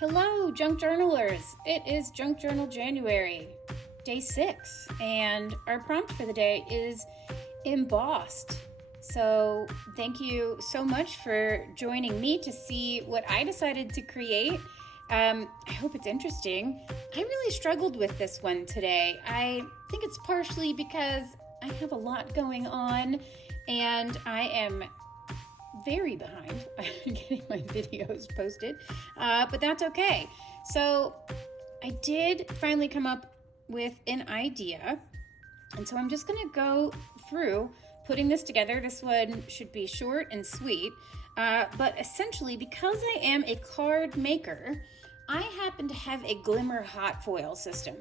Hello, junk journalers. It is Junk Journal January, day 6, and our prompt for the day is embossed. So thank you so much for joining me to see what I decided to create. I hope it's interesting. I really struggled with this one today. I think it's partially because I have a lot going on and I am very behind getting my videos posted, but that's okay. So I did finally come up with an idea, and so I'm just gonna go through putting this together. This one should be short and sweet, but essentially, because I am a card maker, I happen to have a glimmer hot foil system,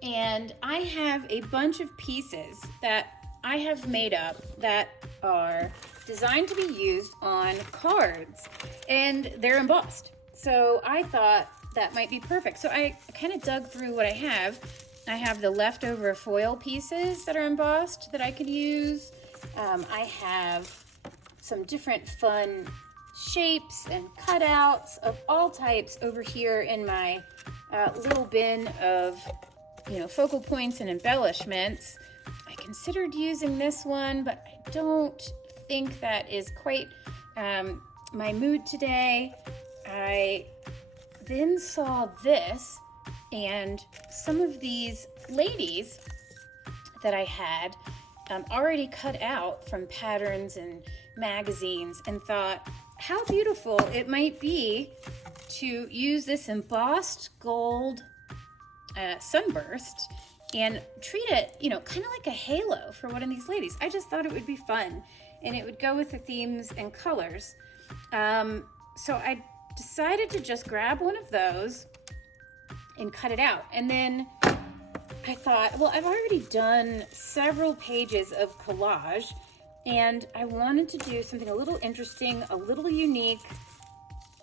and I have a bunch of pieces that I have made up that are designed to be used on cards, and they're embossed. So I thought that might be perfect. So I kind of dug through what I have. I have the leftover foil pieces that are embossed that I could use. I have some different fun shapes and cutouts of all types over here in my little bin of, focal points and embellishments. I considered using this one, but I don't think that is quite my mood today. I then saw this and some of these ladies that I had already cut out from patterns and magazines, and thought how beautiful it might be to use this embossed gold sunburst and treat it, kind of like a halo for one of these ladies. I just thought it would be fun, and it would go with the themes and colors. So I decided to just grab one of those and cut it out. And then I thought, well, I've already done several pages of collage, and I wanted to do something a little interesting, a little unique.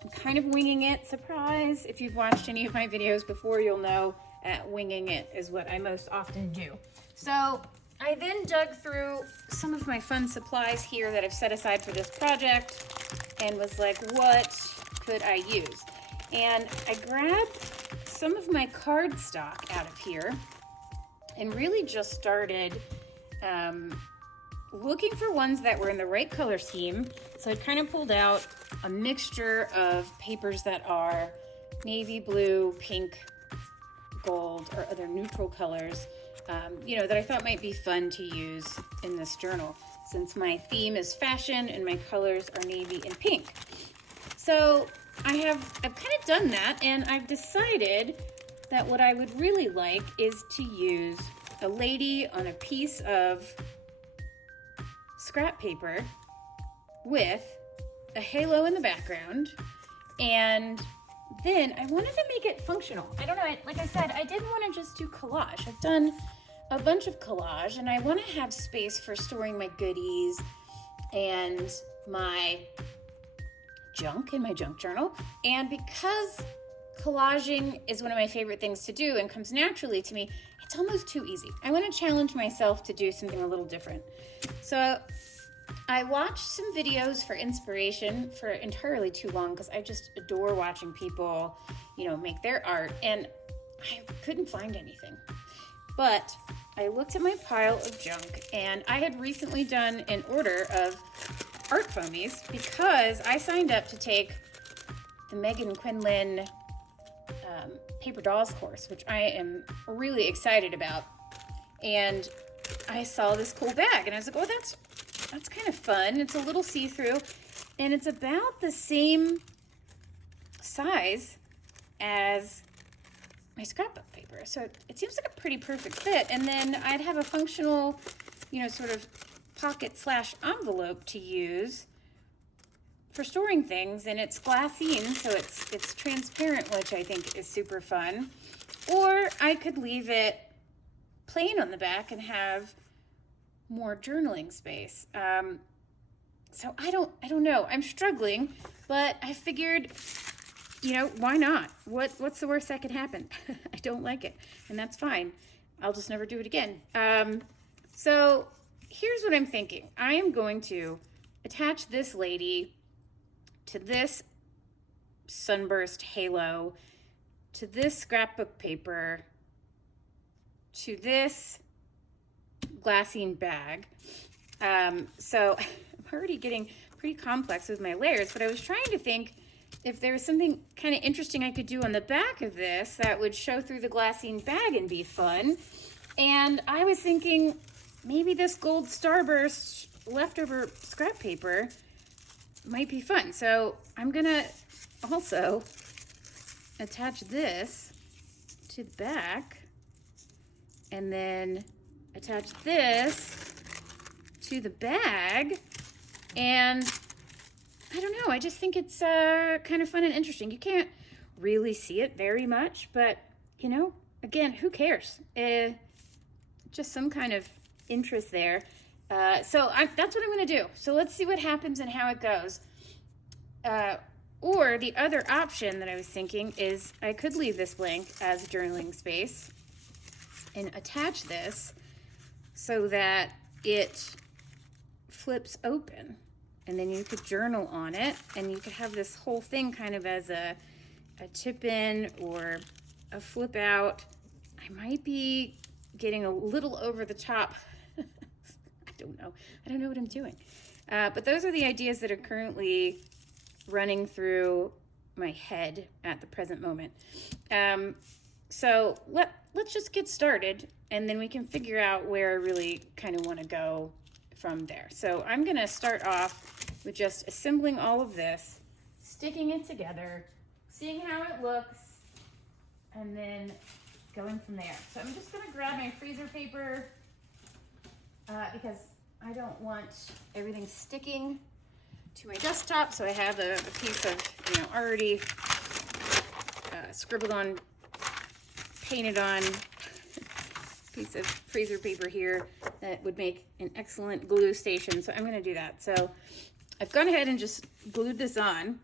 I'm kind of winging it. Surprise! If you've watched any of my videos before, you'll know winging it is what I most often do. So I then dug through some of my fun supplies here that I've set aside for this project and was like, what could I use? And I grabbed some of my cardstock out of here and really just started looking for ones that were in the right color scheme. So I kind of pulled out a mixture of papers that are navy blue, pink, gold, or other neutral colors, that I thought might be fun to use in this journal, since my theme is fashion and my colors are navy and pink. So I've kind of done that, and I've decided that what I would really like is to use a lady on a piece of scrap paper with a halo in the background, and then I wanted to make it functional. I don't know, like I said, I didn't want to just do collage. I've done a bunch of collage, and I want to have space for storing my goodies and my junk in my junk journal. And because collaging is one of my favorite things to do and comes naturally to me, it's almost too easy. I want to challenge myself to do something a little different. So I watched some videos for inspiration for entirely too long, because I just adore watching people, make their art, and I couldn't find anything. But I looked at my pile of junk, and I had recently done an order of art foamies because I signed up to take the Megan Quinlan paper dolls course, which I am really excited about. And I saw this cool bag, and I was like, oh, that's kind of fun. It's a little see-through, and it's about the same size as my scrapbook paper. So it seems like a pretty perfect fit. And then I'd have a functional, sort of pocket/envelope to use for storing things, and it's glassine, so it's transparent, which I think is super fun. Or I could leave it plain on the back and have more journaling space. So I don't know. I'm struggling, but I figured, why not? What's the worst that could happen? I don't like it, and that's fine. I'll just never do it again. So here's what I'm thinking. I am going to attach this lady to this sunburst halo to this scrapbook paper to this glassine bag. So I'm already getting pretty complex with my layers, but I was trying to think if there was something kind of interesting I could do on the back of this that would show through the glassine bag and be fun. And I was thinking maybe this gold starburst leftover scrap paper might be fun. So I'm gonna also attach this to the back and then attach this to the bag. And I don't know, I just think it's kind of fun and interesting. You can't really see it very much, but you know, again, who cares? Just some kind of interest there. That's what I'm gonna do. So let's see what happens and how it goes. Or the other option that I was thinking is I could leave this blank as journaling space and attach this so that it flips open. And then you could journal on it, and you could have this whole thing kind of as a tip in or a flip out. I might be getting a little over the top. I don't know what I'm doing. But those are the ideas that are currently running through my head at the present moment. So let's just get started, and then we can figure out where I really kind of want to go from there. So I'm gonna start off with just assembling all of this, sticking it together, seeing how it looks, and then going from there. So I'm just gonna grab my freezer paper because I don't want everything sticking to my desktop. So I have a piece of, already scribbled on, painted on piece of freezer paper here that would make an excellent glue station. So I'm going to do that. So I've gone ahead and just glued this on.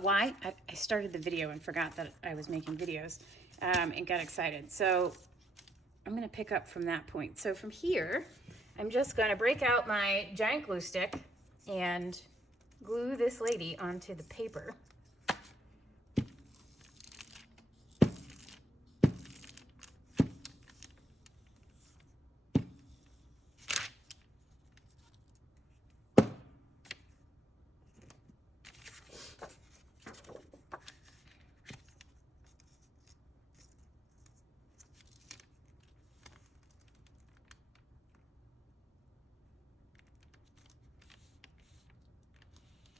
Why? I started the video and forgot that I was making videos and got excited. So I'm going to pick up from that point. So from here, I'm just going to break out my giant glue stick and glue this lady onto the paper.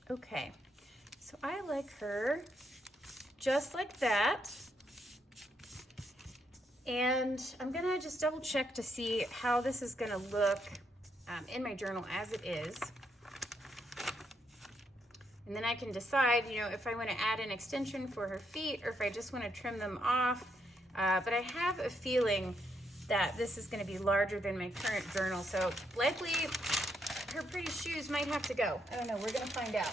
Okay, so I like her just like that. And I'm gonna just double check to see how this is gonna look in my journal as it is. And then I can decide, if I wanna add an extension for her feet or if I just wanna trim them off. But I have a feeling that this is gonna be larger than my current journal. So likely her pretty shoes might have to go. I don't know, we're gonna find out.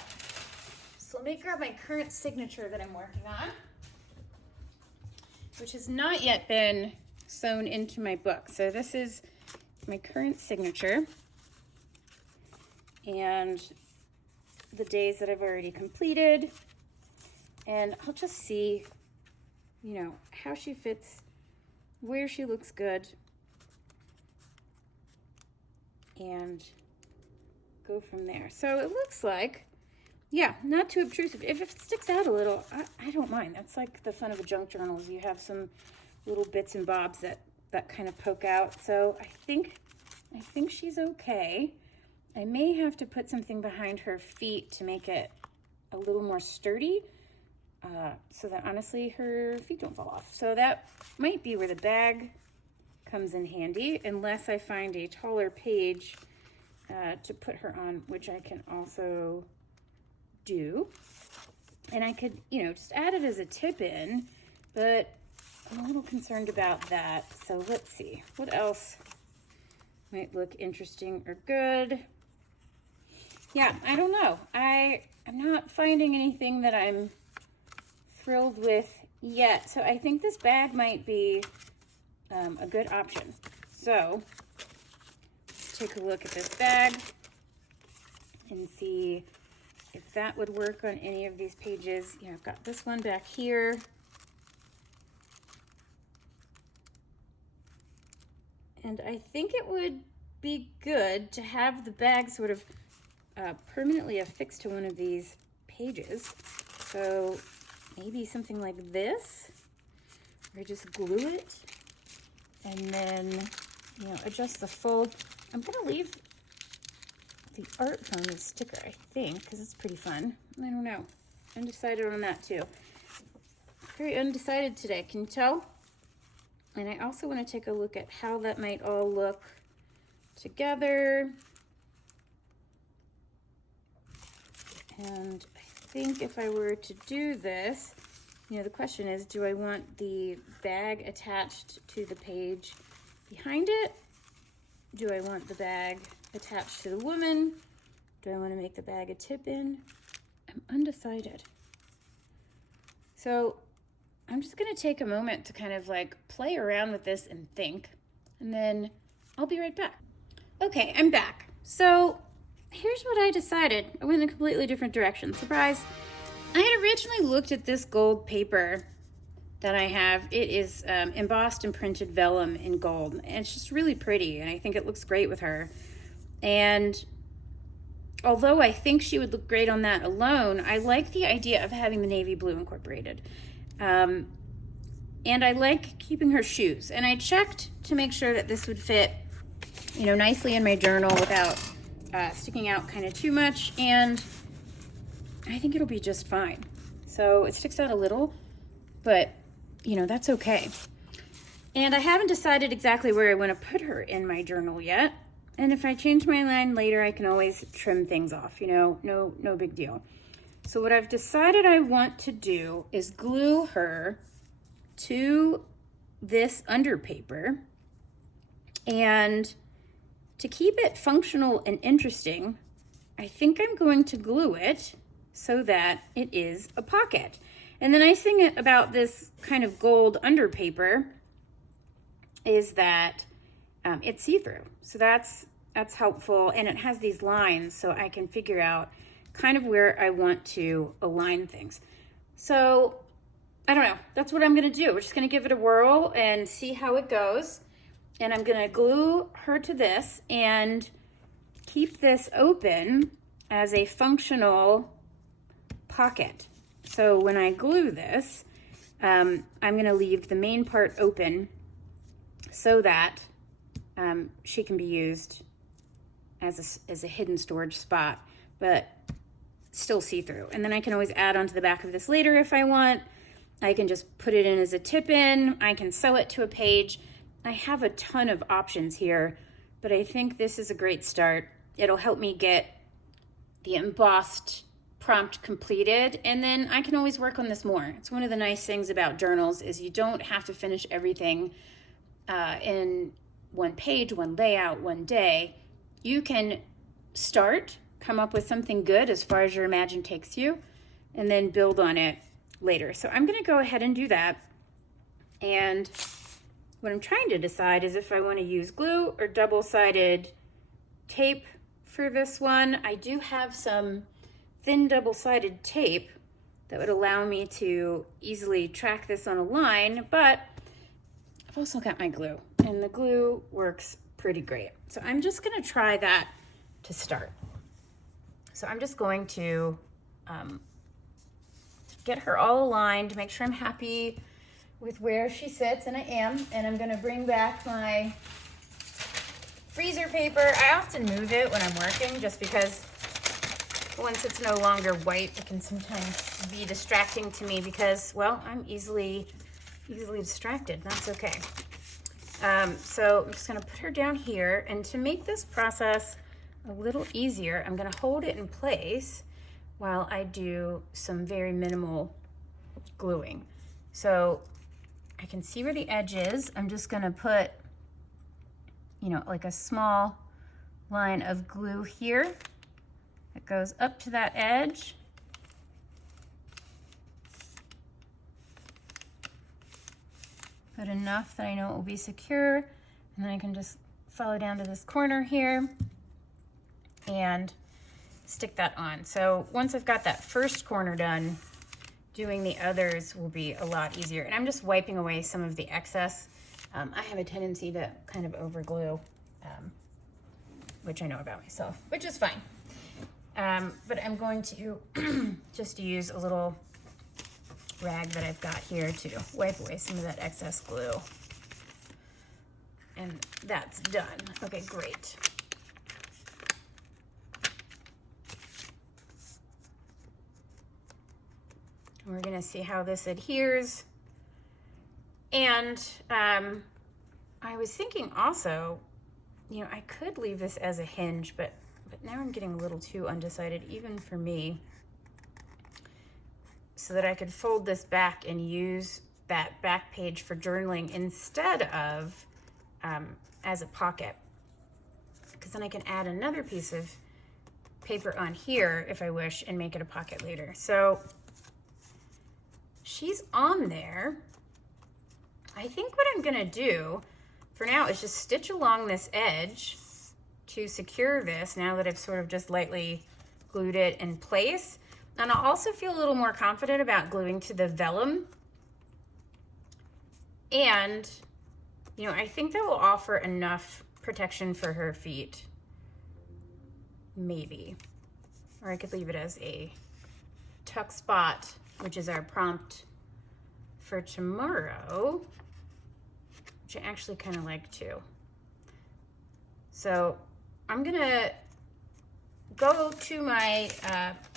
So let me grab my current signature that I'm working on, which has not yet been sewn into my book. So this is my current signature and the days that I've already completed. And I'll just see, how she fits, where she looks good, and go from there. So it looks like, yeah, not too obtrusive. If it sticks out a little, I don't mind. That's like the fun of a junk journal, is you have some little bits and bobs that kind of poke out. So I think she's okay. I may have to put something behind her feet to make it a little more sturdy, so that honestly her feet don't fall off. So that might be where the bag comes in handy, unless I find a taller page to put her on, which I can also do. And I could, just add it as a tip in, but I'm a little concerned about that. So let's see, what else might look interesting or good? Yeah, I don't know. I'm not finding anything that I'm thrilled with yet. So I think this bag might be a good option. So let's take a look at this bag and see if that would work on any of these pages. You know, I've got this one back here. And I think it would be good to have the bag sort of permanently affixed to one of these pages. So maybe something like this, or just glue it and then, you know, adjust the fold. I'm gonna leave the art on the sticker, I think, because it's pretty fun. I don't know. Undecided on that too. Very undecided today, can you tell? And I also want to take a look at how that might all look together. And I think if I were to do this, you know, the question is, do I want the bag attached to the page behind it? Do I want the bag attached to the woman? Do I want to make the bag a tip-in? I'm undecided. So I'm just going to take a moment to kind of like play around with this and think, and then I'll be right back. Okay, I'm back. So here's what I decided. I went in a completely different direction. Surprise. I had originally looked at this gold paper that I have. It is embossed and printed vellum in gold, and it's just really pretty, and I think it looks great with her. And although I think she would look great on that alone, I like the idea of having the navy blue incorporated. And I like keeping her shoes. And I checked to make sure that this would fit, you know, nicely in my journal without sticking out kind of too much. And I think it'll be just fine. So it sticks out a little, but, you know, that's okay. And I haven't decided exactly where I want to put her in my journal yet. And if I change my mind later, I can always trim things off, you know, no big deal. So what I've decided I want to do is glue her to this under paper, and to keep it functional and interesting, I think I'm going to glue it so that it is a pocket. And the nice thing about this kind of gold under paper is that it's see-through. So that's helpful, and it has these lines so I can figure out kind of where I want to align things. So I don't know, that's what I'm gonna do. We're just gonna give it a whirl and see how it goes. And I'm gonna glue her to this and keep this open as a functional pocket. So when I glue this, I'm gonna leave the main part open so that she can be used as a hidden storage spot, but still see-through. And then I can always add onto the back of this later if I want. I can just put it in as a tip-in. I can sew it to a page. I have a ton of options here, but I think this is a great start. It'll help me get the embossed prompt completed, and then I can always work on this more. It's one of the nice things about journals is you don't have to finish everything in one page, one layout, one day. You can start, come up with something good as far as your imagination takes you, and then build on it later. So I'm going to go ahead and do that. And what I'm trying to decide is if I want to use glue or double-sided tape for this one. I do have some thin double-sided tape that would allow me to easily track this on a line, but I've also got my glue, and the glue works pretty great. So I'm just going to try that to start. So I'm just going to get her all aligned, make sure I'm happy with where she sits, and I am. And I'm going to bring back my freezer paper. I often move it when I'm working just because once it's no longer white, it can sometimes be distracting to me because, well, I'm easily distracted. That's okay. So I'm just going to put her down here, and to make this process a little easier, I'm going to hold it in place while I do some very minimal gluing. So I can see where the edge is. I'm just going to put, you know, like a small line of glue here that goes up to that edge. But enough that I know it will be secure. And then I can just follow down to this corner here and stick that on. So once I've got that first corner done, doing the others will be a lot easier. And I'm just wiping away some of the excess. I have a tendency to kind of over glue, which I know about myself, which is fine. But I'm going to just use a little rag that I've got here to wipe away some of that excess glue. And that's done. Okay, great. We're gonna see how this adheres. And I was thinking also, you know, I could leave this as a hinge, but now I'm getting a little too undecided, even for me, so that I could fold this back and use that back page for journaling instead of as a pocket, because then I can add another piece of paper on here if I wish and make it a pocket later. So she's on there. I think what I'm gonna do for now is just stitch along this edge to secure this now that I've sort of just lightly glued it in place. And I'll also feel a little more confident about gluing to the vellum. And, you know, I think that will offer enough protection for her feet. Maybe. Or I could leave it as a tuck spot, which is our prompt for tomorrow, which I actually kind of like too. So I'm gonna go to my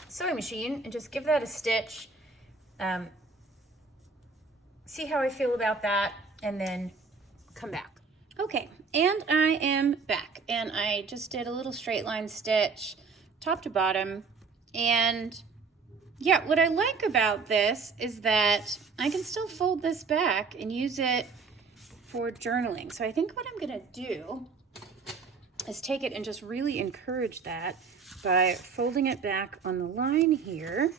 sewing machine and just give that a stitch, see how I feel about that, and then come back. Okay, and I am back, and I just did a little straight line stitch top to bottom. And yeah, what I like about this is that I can still fold this back and use it for journaling. So I think what I'm gonna do is take it and just really encourage that by folding it back on the line here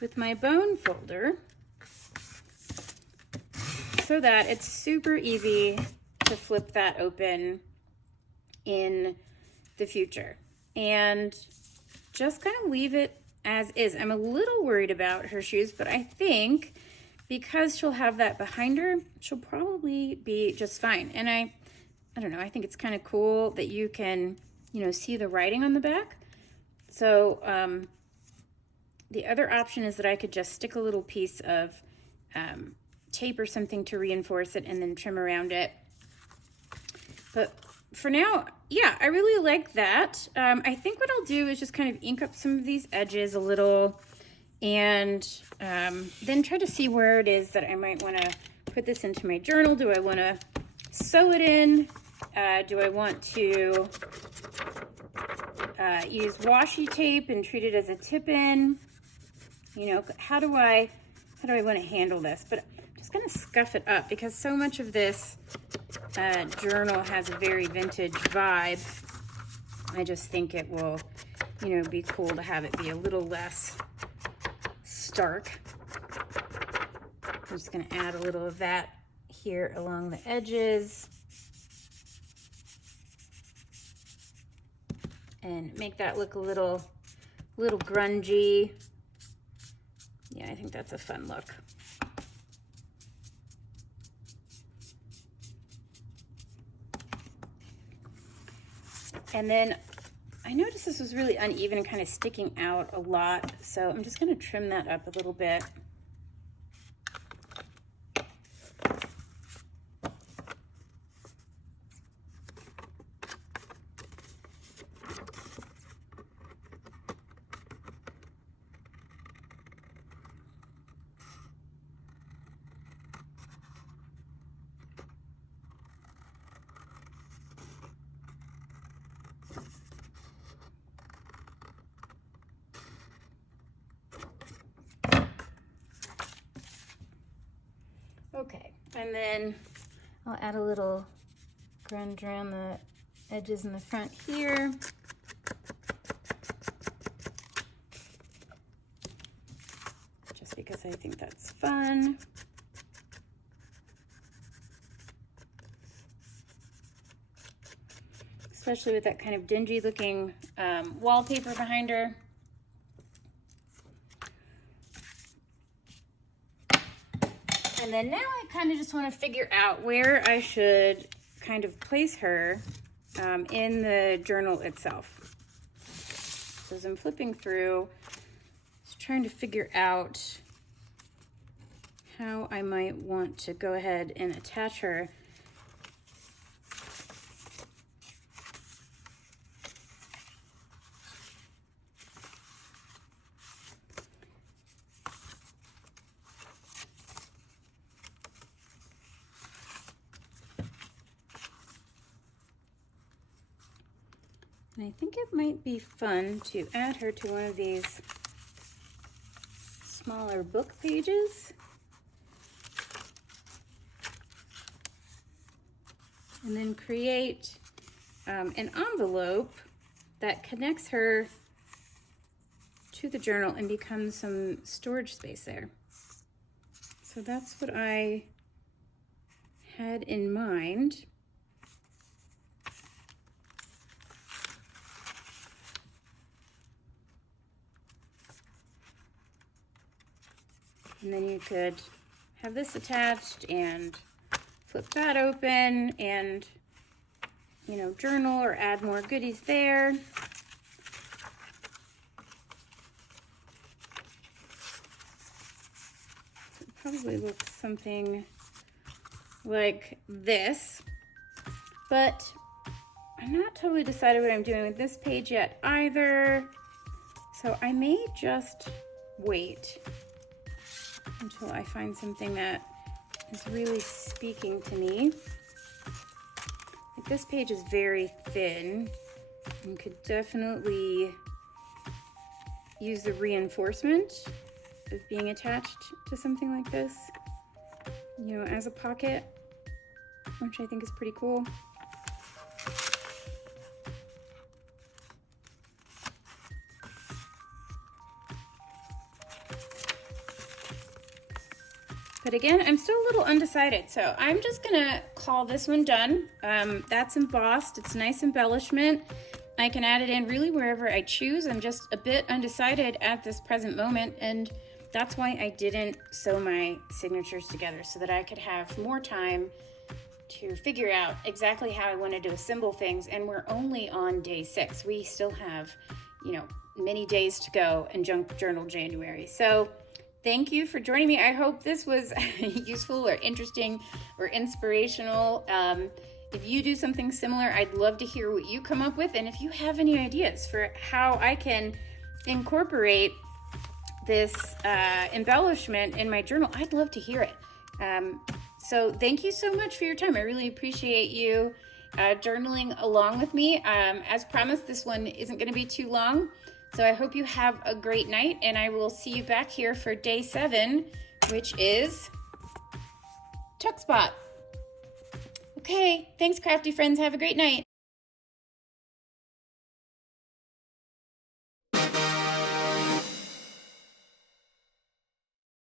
with my bone folder, so that it's super easy to flip that open in the future. And just kind of leave it as is. I'm a little worried about her shoes, but I think because she'll have that behind her, she'll probably be just fine. And I don't know, I think it's kind of cool that you can, you know, see the writing on the back. So the other option is that I could just stick a little piece of tape or something to reinforce it and then trim around it. But for now, yeah, I really like that. I think what I'll do is just kind of ink up some of these edges a little, and then try to see where it is that I might want to put this into my journal. Do I want to sew it in? Do I want to use washi tape and treat it as a tip-in? You know, how do I want to handle this? But I'm just going to scuff it up because so much of this journal has a very vintage vibe. I just think it will, you know, be cool to have it be a little less stark. I'm just going to add a little of that here along the edges and make that look a little grungy. Yeah, I think that's a fun look. And then I noticed this was really uneven and kind of sticking out a lot, so I'm just going to trim that up a little bit. Okay, and then I'll add a little grunge around the edges in the front here. Just because I think that's fun. especially with that kind of dingy looking wallpaper behind her. And then now I kind of just want to figure out where I should kind of place her in the journal itself. So as I'm flipping through, just trying to figure out how I might want to go ahead and attach her. And I think it might be fun to add her to one of these smaller book pages. And then create an envelope that connects her to the journal and becomes some storage space there. So that's what I had in mind. And then you could have this attached and flip that open and, you know, journal or add more goodies there. It probably looks something like this, but I'm not totally decided what I'm doing with this page yet either. So I may just wait until I find something that is really speaking to me. Like this page is very thin and could definitely use the reinforcement of being attached to something like this, you know, as a pocket, which I think is pretty cool. But again, I'm still a little undecided, so I'm just gonna call this one done. That's embossed, it's a nice embellishment. I can add it in really wherever I choose. I'm just a bit undecided at this present moment, and that's why I didn't sew my signatures together, so that I could have more time to figure out exactly how I wanted to assemble things. And we're only on day 6. We still have, you know, many days to go in Junk Journal January. So thank you for joining me. I hope this was useful or interesting or inspirational. If you do something similar, I'd love to hear what you come up with. And if you have any ideas for how I can incorporate this embellishment in my journal, I'd love to hear it. So thank you so much for your time. I really appreciate you journaling along with me. As promised, this one isn't going to be too long. So I hope you have a great night, and I will see you back here for day 7, which is Tuck Spot. Okay, thanks, crafty friends. Have a great night.